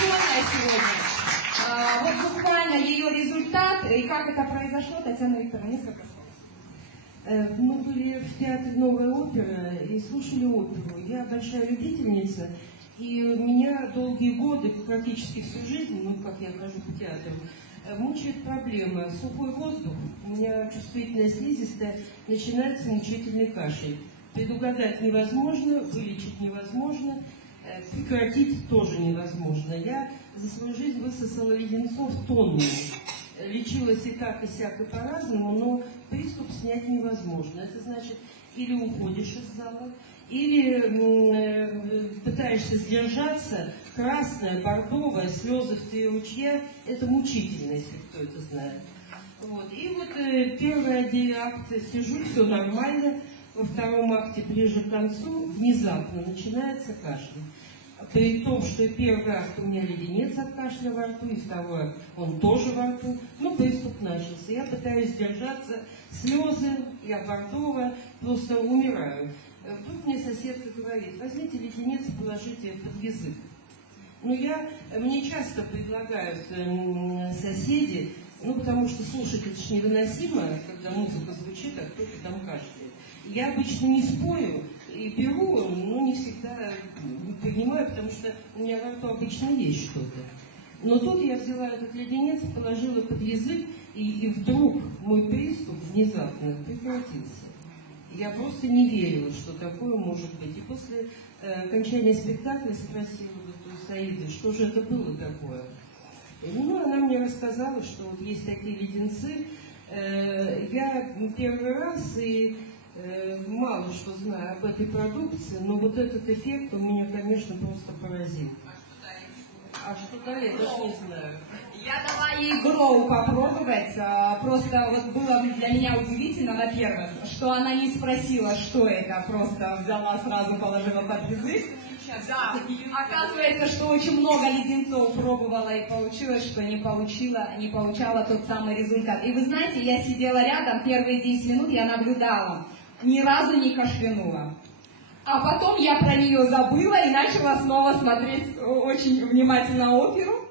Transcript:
информационная сегодня. Вот буквально ее результат и как это произошло, Татьяна Викторовна, несколько слов. Мы были в театре «Новая опера» и слушали оперу. Я большая любительница, и меня долгие годы, практически всю жизнь, ну, как я хожу по театру, мучает проблема. Сухой воздух, у меня чувствительная слизистая, начинается мучительный кашель. Предугадать невозможно, вылечить невозможно, прекратить тоже невозможно. Я за свою жизнь высосала леденцов тонны. Лечилась и так, и сяк, и по-разному, но приступ снять невозможно. Это значит, или уходишь из зала, или пытаешься сдержаться. Красная, бордовая, слезы в 3 ручья – это мучительно, если кто это знает. Вот. И вот первые 1 акт сижу, все нормально. Во 2-м акте, ближе к концу, внезапно начинается кашель. При том, что 1-й акт у меня леденец от кашля во рту, и 2-й акт он тоже во рту, но приступ начался. Я пытаюсь держаться, слезы, я бордовая, просто умираю. Тут мне соседка говорит: возьмите леденец, положите под язык. Ну, мне часто предлагают соседи, ну, потому что слушать это ж невыносимо, когда музыка звучит, а кто-то там кашляет. Я обычно не спою и беру, но не всегда принимаю, потому что у меня во рту обычно есть что-то. Но тут я взяла этот леденец, положила под язык, и вдруг мой приступ внезапно прекратился. Я просто не верила, что такое может быть. И после окончания спектакля спросила у Саиды, что же это было такое. Ну, она мне рассказала, что вот есть такие леденцы. Я первый раз и мало что знаю об этой продукции, но вот этот эффект у меня, конечно, просто поразил. А что далее, я даже не знаю. Я дала ей Гроу попробовать. Просто вот было для меня удивительно, во-первых, что она не спросила, что это, просто взяла, сразу положила под язык. Да, оказывается, что очень много леденцов пробовала и получилось, что не получала тот самый результат. И вы знаете, я сидела рядом, первые 10 минут я наблюдала, ни разу не кашлянула. А потом я про нее забыла и начала снова смотреть очень внимательно оперу.